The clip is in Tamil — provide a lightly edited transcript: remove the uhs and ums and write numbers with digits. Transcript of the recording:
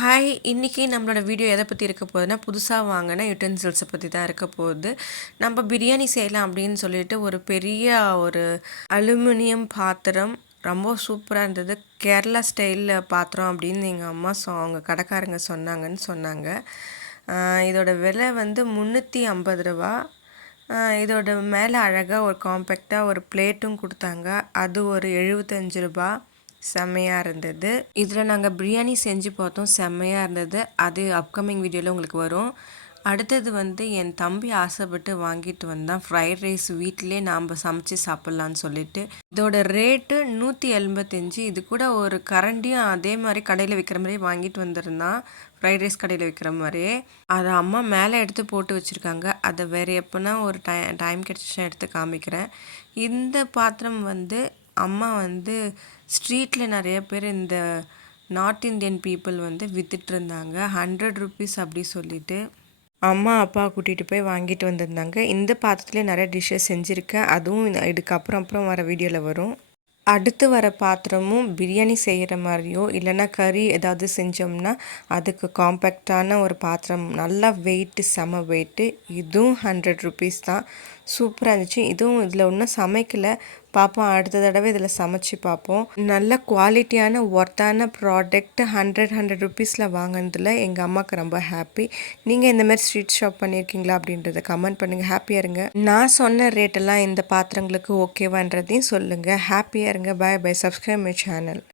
ஹாய்! இன்னைக்கு நம்மளோட வீடியோ எத பத்தி இருக்க போகுதுன்னா, புதுசா வாங்குன யுட்டென்சில்ஸ பத்தி தான் இருக்க போகுது. நம்ம பிரியாணி செய்யலாம் அப்படின்னு சொல்லிட்டு ஒரு பெரிய ஒரு அலுமினியம் பாத்திரம் ரொம்ப சூப்பரா இருந்தது. கேரளா ஸ்டைல்ல பாத்திரம் அப்படின்னு எங்க அம்மா அவங்க கடைக்காரங்க சொன்னாங்கன்னு சொன்னாங்க. இதோட விலை வந்து ரூ. 350. இதோட மேலே அழகா ஒரு காம்பேக்ட்டா ஒரு பிளேட்டும் குடுத்தாங்க. அது ஒரு ரூ. 75. செம்மையா இருந்தது. இதில் நாங்கள் பிரியாணி செஞ்சு பார்த்தோம். செம்மையா இருந்தது. அது அப்கமிங் வீடியோவில் உங்களுக்கு வரும். அடுத்தது வந்து என் தம்பி ஆசைப்பட்டு வாங்கிட்டு வந்தான். ஃப்ரைட் ரைஸ் வீட்டிலே நாம் சமைச்சு சாப்பிட்லான்னு சொல்லிட்டு. இதோட ரேட்டு 185. இது கூட ஒரு கரண்டியும் அதே மாதிரி கடையில் விற்கிற மாதிரியே வாங்கிட்டு வந்திருந்தான். ஃப்ரைட் ரைஸ் கடையில் விற்கிற மாதிரியே. அதை அம்மா மேலே எடுத்து போட்டு வச்சுருக்காங்க. அதை வேறு எப்போனா ஒரு டைம் கிடச்சிச்சுன்னா எடுத்து காமிக்கிறேன். இந்த பாத்திரம் வந்து அம்மா வந்து ஸ்ட்ரீட்டில் நிறைய பேர் இந்த நார்த் இந்தியன் பீப்புள் வந்து வித்துட்டு இருந்தாங்க. 100 ருபீஸ் அப்படி சொல்லிட்டு அம்மா அப்பா கூட்டிகிட்டு போய் வாங்கிட்டு வந்திருந்தாங்க. இந்த பாத்திரத்துலேயே நிறைய டிஷ்ஷஸ் செஞ்சுருக்கேன். அதுவும் இதுக்கு அப்புறம் வர வீடியோவில் வரும். அடுத்து வர பாத்திரமும் பிரியாணி செய்கிற மாதிரியோ இல்லைன்னா கறி ஏதாவது செஞ்சோம்னா அதுக்கு காம்பேக்டான ஒரு பாத்திரம். நல்லா வெயிட்டு, செம வெயிட்டு. இதுவும் 100 ருபீஸ் தான். சூப்பராக இருந்துச்சு. இதுவும் இதில் ஒன்றும் சமைக்கலை, பார்ப்போம் அடுத்த தடவை இதில் சமைச்சு பார்ப்போம். நல்ல குவாலிட்டியான ஒர்த்தான ப்ராடக்ட் 100 ருபீஸில் வாங்கினதில் எங்கள் அம்மாவுக்கு ரொம்ப ஹாப்பி. நீங்கள் இந்த மாதிரி ஸ்ட்ரீட் ஷாப் பண்ணியிருக்கீங்களா அப்படின்றத கமெண்ட் பண்ணுங்கள். ஹாப்பியாக இருங்க. நான் சொன்ன ரேட்டெல்லாம் இந்த பாத்திரங்களுக்கு ஓகேவான்றதையும் சொல்லுங்கள். ஹாப்பியாக இருங்க. Bye bye. Subscribe my channel.